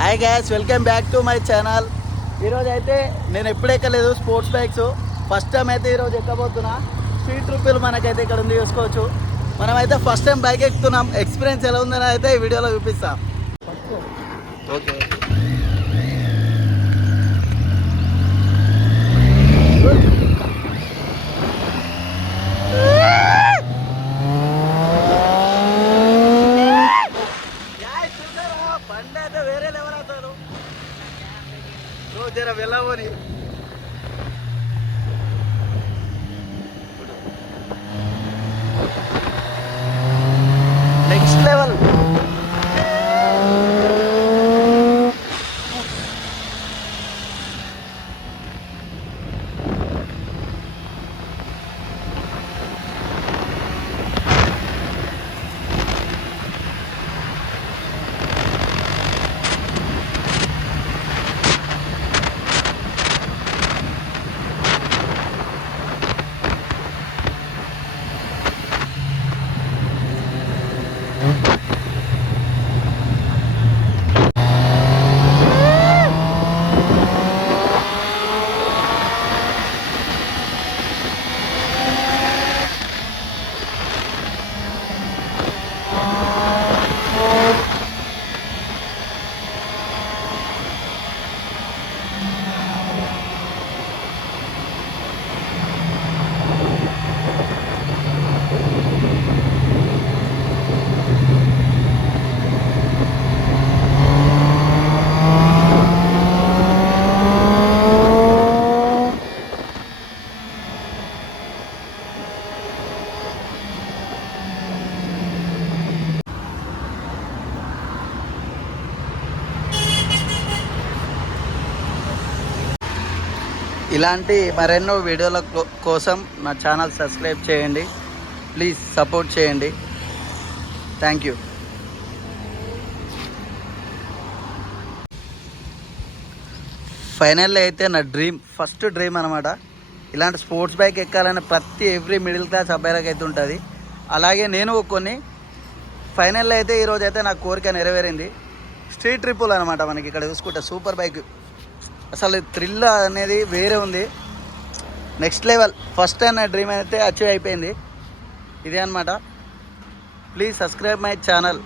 Hi gas, welcome back to my channel. ఈరోజు అయితే నేను ఎప్పుడు ఎక్కలేదు స్పోర్ట్స్ బైక్స్. ఫస్ట్ టైం అయితే ఈరోజు ఎక్కబోతున్నా. స్ట్రీట్ రూపీలు మనకైతే ఇక్కడ ఉంది, చూసుకోవచ్చు. మనమైతే ఫస్ట్ టైం బైక్ ఎక్కుతున్నాం. ఎక్స్పీరియన్స్ ఎలా ఉందని అయితే ఈ వీడియోలో చూపిస్తాం. ఓకే, బండి అయితే వేరే లెవెల్ అవుతాడు. జర వెళ్ళబోని నెక్స్ట్ లెవెల్. ఇలాంటి మరెన్నో వీడియోల కోసం నా ఛానల్ సబ్స్క్రైబ్ చేయండి. ప్లీజ్ సపోర్ట్ చేయండి. Thank you. ఫైనల్లీ అయితే నా ఫస్ట్ డ్రీమ్ అనమాట. ఇలాంటి స్పోర్ట్స్ బైక్ ఎక్కాలని ఎవ్రీ మిడిల్ క్లాస్ అబ్బాయిలకు అయితే ఉంటుంది. అలాగే నేను కొన్ని ఫైనల్లీ అయితే ఈరోజు అయితే నా కోరిక నెరవేరింది. స్ట్రీట్ ట్రిప్పులు అనమాట. మనకి ఇక్కడ చూసుకుంటే సూపర్ బైక్, అసలు థ్రిల్ అనేది వేరే ఉంది. Next level. ఫస్ట్ టైం నా డ్రీమ్ అయితే అచీవ్ అయిపోయింది. ఇదే అనమాట. Please subscribe my channel.